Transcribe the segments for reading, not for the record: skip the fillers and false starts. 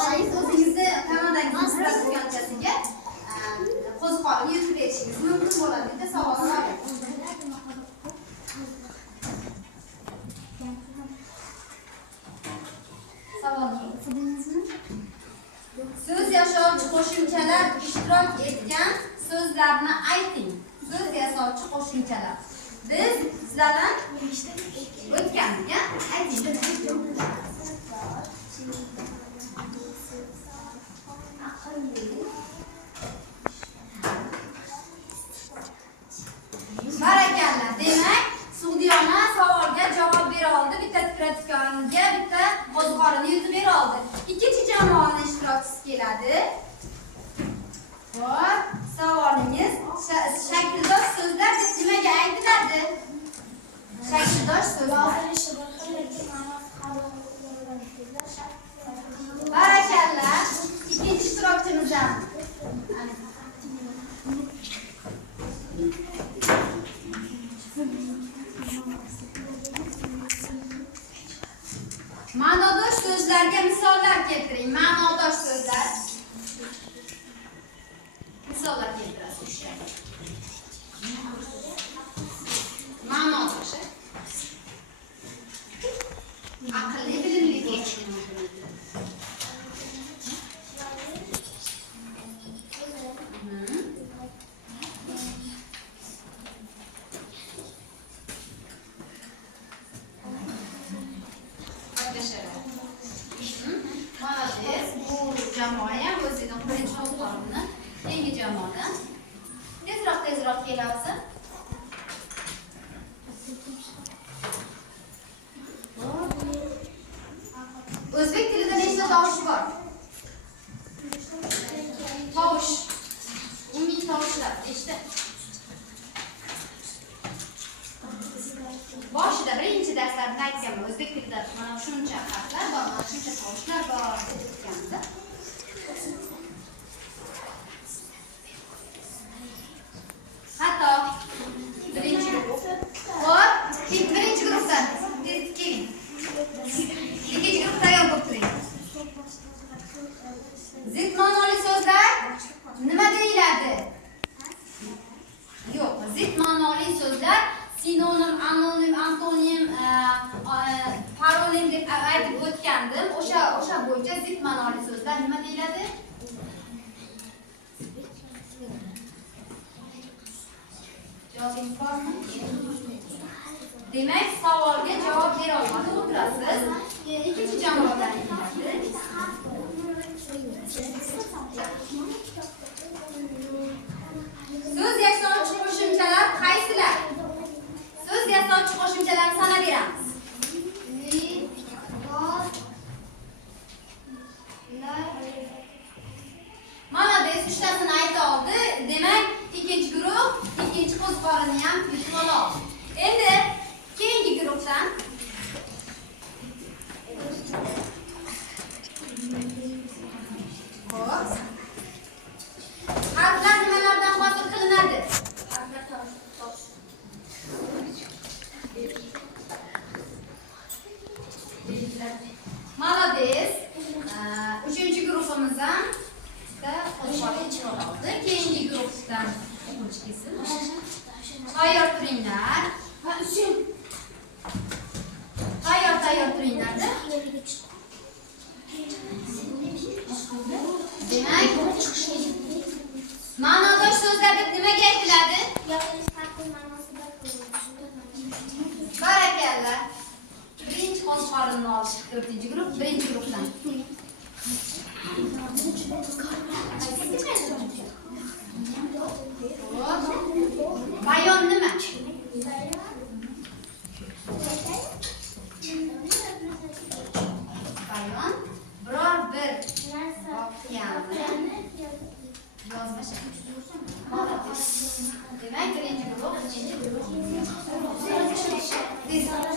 olsangiz o'zingizni komandangizni tugatganchasiga qo'ziqorinni yutib berishingiz mumkin bo'ladi. Bitta savol so'rayman. So'z yashovchi qo'shimchalar ishtirok etgan so'zlarni ayting. So'z yashovchi qo'shimchalar. Biz sizlardan o'tgandik, ayting. Barakalla. Demak, Sug'diyona savolga javob bera oldi. Bitta tipratikanga bitta qo'ziqorinni yutib bera oldi. Ikkinchi jamoaning ishtirokchisi keladi. Xo'p, savolingiz shakldosh so'zlar deb nimaga aytiladi? Shakldosh so'zlar. Barakalla. Ikkinchi ishtirokchimiz ham. Ma'nodosh so'zlarga misollar keltiring. Ma'nodosh so'zlar. Misollar keltirasiz. Ma'nodosh. Aqlli, bilimli. Jamoa o'zining birinchi qo'ziqorinni yangi jamoadan tezroq kelasiz. O'zbek tilida nechta tovush bor? Tovush. Umumiy tovushlar nechta? Boshida birinchi darslarda aytganman, o'zbek tilida mana shuncha harflar bor, mana shuncha tovushlar bor deb aytganmiz. Hatto birinchi guruh. Xo'p, birinchi guruhdan tez keling. Ikkinchi guruh tayyor bo'lib turing. Zid ma'noli so'zlar nima deyiladi? Yo'q, zid ma'noli so'zlar sinonim, anonim, antonim, paronim deb aytib o'tgandim. O'sha bo'yicha zid ma'noli so'zlar nima deyiladi? Javobingiz bormi? Demak, savolga javob bera olmadi, o'tirasiz. Ikkinchi jamoadan keladi. So'z yasovchi qo'shimchalar qaysilar? So'z yasovchi qo'shimchalarni sanab beramiz. Mana biz uchtasini ayta oldi. Demak, ikkinchi guruh ikkinchi qo'ziqorinni ham yutib oldi. Endi keyingi guruhdan harflar nimalardan hosil qilinadi? Malades. Uchinchi guruhimizdan qo'ziqorin chiqib oldi. Keyingi guruhdan o'quvchisiz. Tayyor turinglar. Tayyor turinglar-da. Demak, ma'nodosh so'zlar deb nimaga aytiladi? Barakalla. Birinchi qo'ziqorinni olishdi, to'rtinchi guruh, birinchi guruhdan. Bayon nima? Bayon biror bir voqeani yozma shakli. Demak, birinchi guruh, ikkinchi guruh.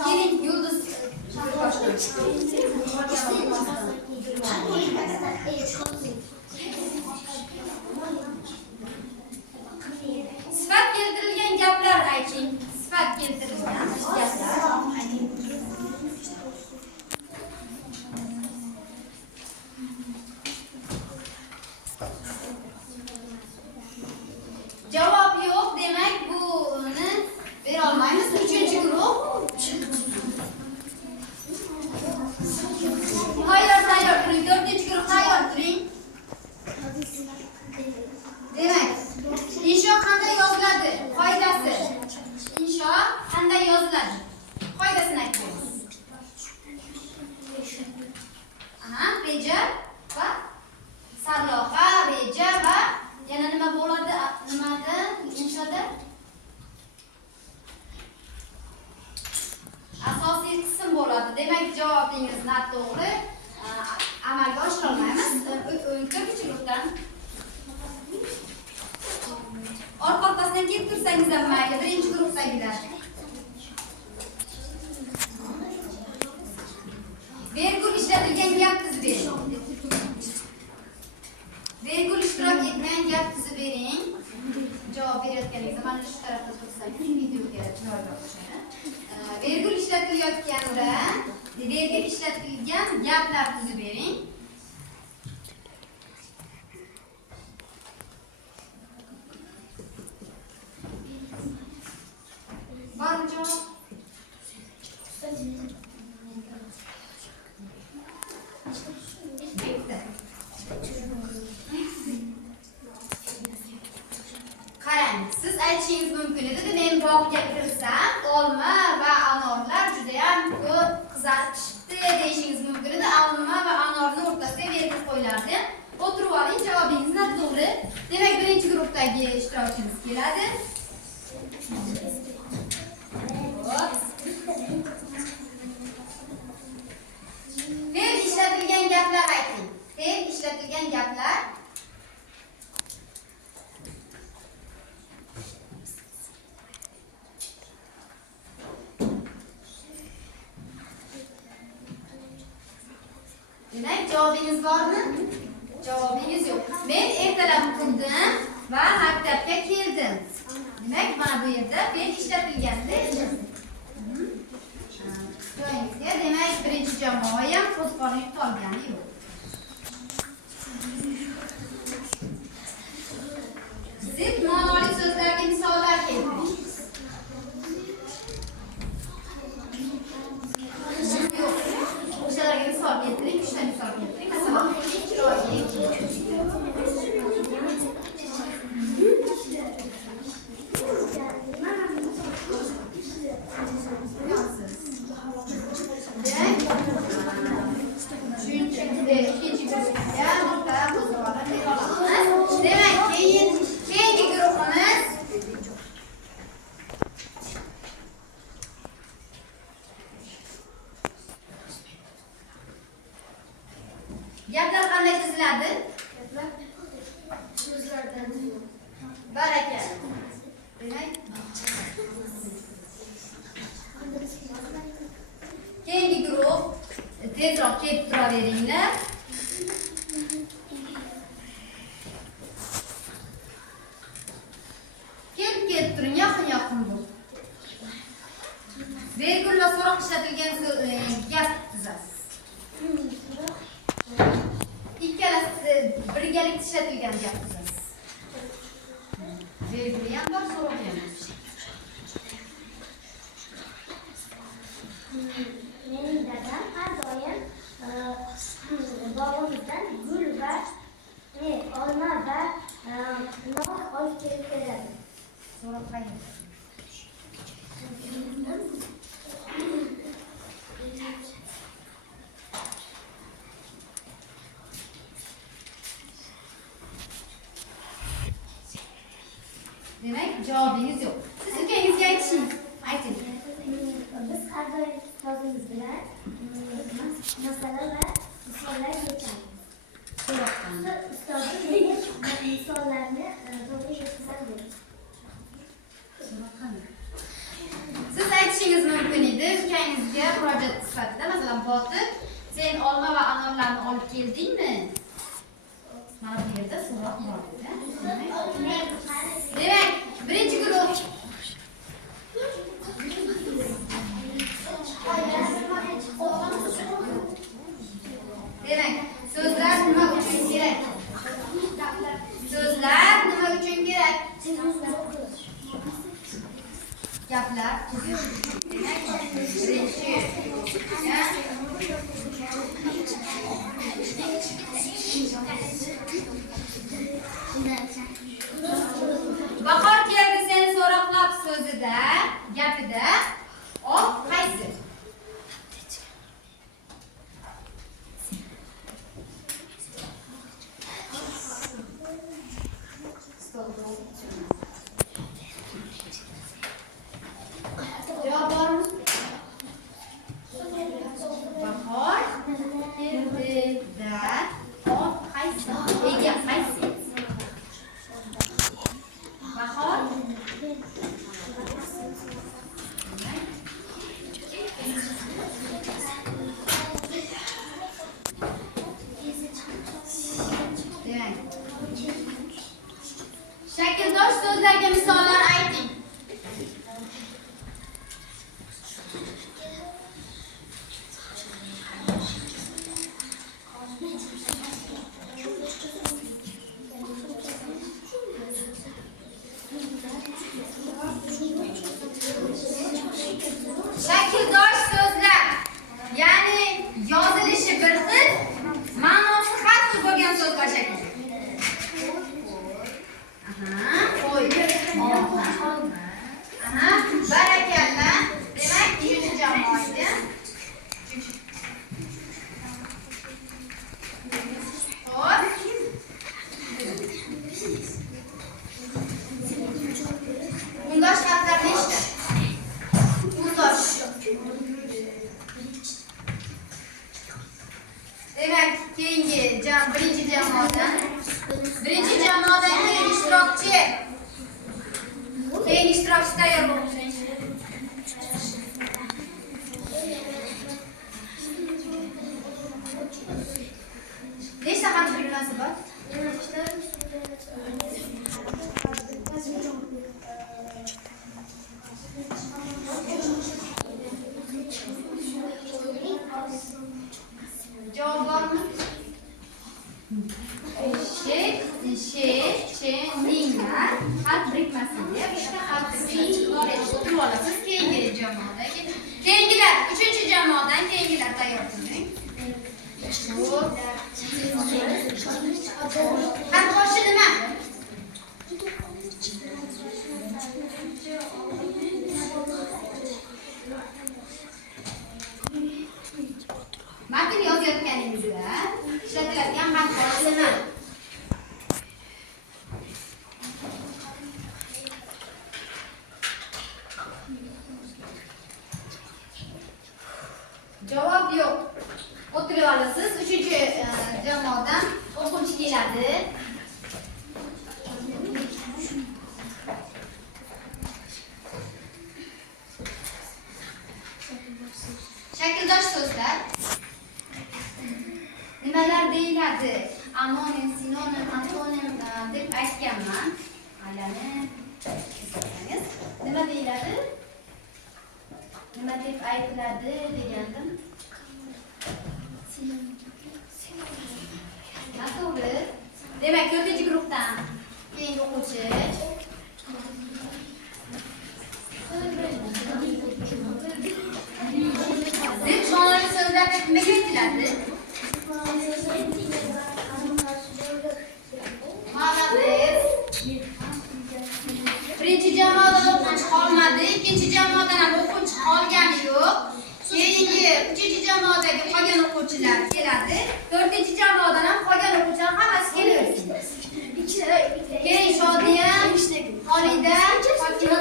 Keling, yulduz sifat keltirilgan gaplar ayting. Sifat keltirilgan gaplar. ishlatilgan gap tuzib bering. Javob berayotganingizda mana shu tarafda tursangiz videoga joylab qo'yishadi. Vergul ishlatilayotganda vergul ishlatilgan gaplar tuzib bering. Bormi javob? Qarang, siz aytishingiz mumkin edi, men bog'ga kirsam, olma va anorlar juda ham ko'p qizarib pishibdi deyishingiz mumkin edi. Olma va anorning o'rtasiga vergul qo'yilardi. O'tirib oling, javobingiz noto'g'ri. Demak, birinchi guruhdagi ishtirokchimiz keladi. Fe'l ishlatilgan gaplar ayting. Fe'l ishlatilgan gaplar. Demak, javobingiz bormi? Javobingiz yo'q. Men ertalab turdim va maktabga keldim. Demak, mana bu yerda fe'l ishlatilganda demak, birinchi jamoa ham qo'zg'olib qolgani yo'q. Zid ma'noli so'zlarga misollar keltiring. Yo'q. O'shalarga misol keltiring, 3 ta misol keltiring. Masalan, chiroyli. Gaplar qanday tuziladi? So'zlardan. Baraka. Demak, keyingi guruh tezroq kelib turaveringlar. Kelib turing, yaqin bu. Vergul va so'roq ishlatilgan gap tuzasiz. Ikkalasi birgalikda ishlatilgan gap tuzasiz. Vergul ham bor, so'roq ham. Mening dadam har doim bog'imizdan gul va olma va nok olib kelib keladi. So'roq qayerda? Demek cevabınız yok. Siz ülkenizi aytın. Aytın. Biz har doim ustozimiz bilan masala va misollar yechamiz. So'roqdan. Ustozimiz misollarni to'g'ri yetkazadi. So'roq qanday? Siz aytishingiz mumkin edi, ukangizga murojaat sifatida, masalan, Botir, sen olma va anorlarni olib keldingmi? Mana bu yerda so'roq bor edi. Demak, birinchi guruh demak, so'zlar nima uchun kerak? So'zlar nima uchun kerak? Gaplar. Demak, birinchi Bahor keldi sen so'roqlab so'zida, gapida ot qaysi? Shakildosh so'zlarga misollar ayting. Shakildosh so'zlar, ya'ni yozilishi bir xil, ma'nosi har xil bo'lgan so'zlar shakli. Qo'y. Barakalla. Demak, 3 jamoa edi. Xo'p. Undosh xatlar nechta? Undosh. Demak, keyingi birinchi jamoadan keyingi ishtirokchi. Keyingi ishtirokchi tayyor bo'ling. Nechta xat bilasiz bor? Javob bormi? Ninglar xat birikmasiga ikkita xat bor edi. O'tirib olasiz keyingi jamoadagi. Keyingilar 3-jamoadan keyingilar tayyor bo'ling. Xat boshi nima? Matn yozayotganingizda ishlatiladigan xat boshi nima? Javob yo'q. O'tirib olasiz. 3-jamoadan o'quvchi keladi. Shakildosh so'zlar nimalar deyiladi? Anonim, sinonim, antonim deb aytganman. Aylanib ko'rsangiz, nima deyiladi? Nima deb aytiladi degandim. To'g'ri. Demak, 4-guruhdan keyingi o'quvchi. Deb ma'noli so'zlarga nimaga aytiladi? Молодец. Birinchi jamoadan o'quvchi qolmadi, ikkinchi jamoadan ham o'quvchi qolgani yo'q. Keyingi 3-jamoadagi qolgan o'quvchilar keladi. 4-jamoadan ham qolgan o'quvchilar hammasi kelaversin. Keling, Shodiya, Xolida, Fakina